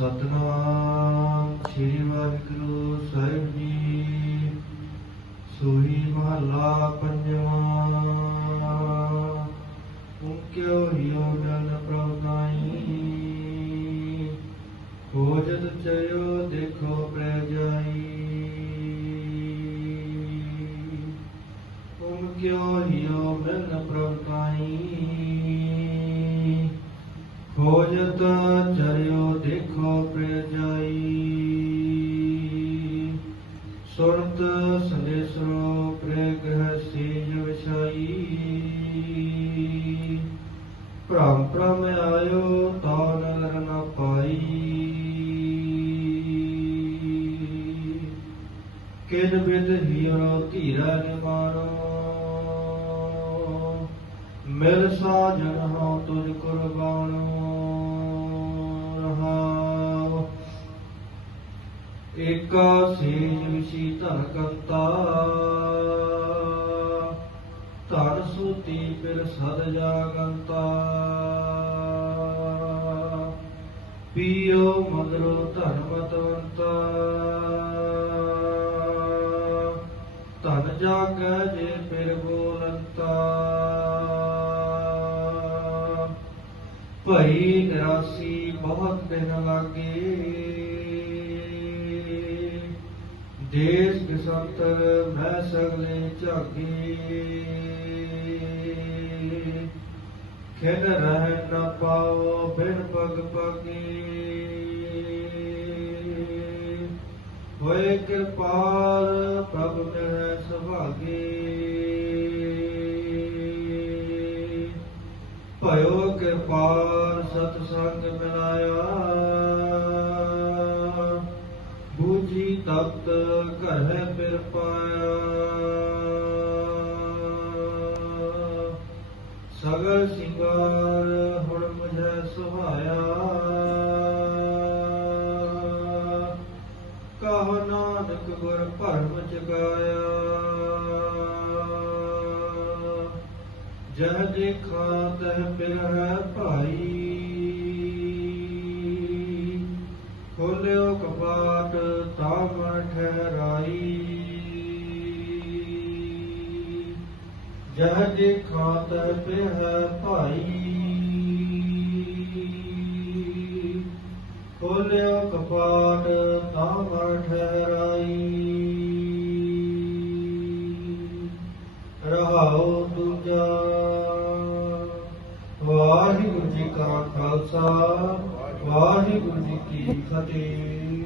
ਸਤਨਾਮ, ਸ੍ਰੀ ਵਾਹਿਗੁਰੂ ਸਾਹਿਬ ਜੀ। ਸੋਹੀ ਮਹਲਾ ਪੰਜਵਾਂ। ਓੰਕਿਓ ਹਿਓ ਜਨ ਪ੍ਰਭਨਾਈ ਖੋਜਤ ਚਯੋ ਦੇਖੋ ਪ੍ਰੈ ਜਾਈ ਓੰਕਿਓ ਹਿਓ ਜਨ ਪ੍ਰਭਨਾਈ ਖੋਜਤ ਚਰਿਓ ਦੇਖੋ ਪ੍ਰੈ ਜਾਈ ਸੁਰਤ ਸੰਦੇਸਰੋ ਪ੍ਰੈ ਗ੍ਰਹ ਸੇਜ ਵਿਛਾਈ। ਭ੍ਰਮ ਭ੍ਰਮ ਆਇਓ ਤਾ ਨਗਰ ਨ ਪਾਈ। ਕਿਨ ਬਿਦ ਹੀਰੋ ਧੀਰਾ ਨਿਮਾਨੋ ਮਿਲ ਸਾਜਨ ਹਉ ਤੁਝ ਕੁਰਬਾਨੋ ਏਕਾ ਸੇਜ ਵਿਸ਼ੀ ਧਨ ਕੰਤਾ ਧਨ ਸੂਤੀ ਫਿਰ ਸਦ ਜਾਗੰਤਾ। ਪੀਓ ਮਗਰੋ ਧਨ ਮਤਵੰਤਾ। ਧਨ ਜਾਗੈ ਜੇ ਫਿਰ ਬੋਲੰਤਾ। ਭਈ ਨਿਰਾਸੀ ਬਹੁਤ ਦਿਨ ਲਾਗੇ। ਦੇਸ ਬਿਸੰਤਰ ਮੈਂ ਸਗਲੇ ਝਾਗੇ ਖਿਨ ਰਹਿ ਨਾ ਪਾਓ ਬਿਨ ਪਗ ਪਗੇ ਹੋਏ ਕਿਰਪਾਲ ਪ੍ਰਭ ਮਿਲੈ ਸੁਭਾਗੇ। ਭਇਓ ਕਿਰਪਾਲ ਸਤ ਸੰਗ ਮਿਲਾਇਆ। ਬੂਝੀ ਤਪਤ ਘਰ ਪਾਇਆ ਸਗਲ ਸਿੰਗਾਰ ਹੁਣ ਮੁਝੈ ਸੁਹਾਇਆ ਕਹ ਨਾਨਕ ਗੁਰ ਭਰਮ ਜਗਾਇਆ। ਜਹ ਦੇਖਾਂ ਤਹ ਫਿਰ ਹੈ ਭਾਈ। ਜਹ ਦੇਖਾਂ ਤਹ ਫਿਰ ਭਾਈ। ਖੋਲਿਓ ਕਪਾਟ ਤਾਂ ਮਨ ਠਹਿਰਾਈ। ਰਹਾਉ ਦੂਜਾ। ਵਾਹਿਗੁਰੂ ਜੀ ਕਾ ਖਾਲਸਾ, ਵਾਹਿਗੁਰੂ ਜੀ ਕੀ ਫਤਿਹ।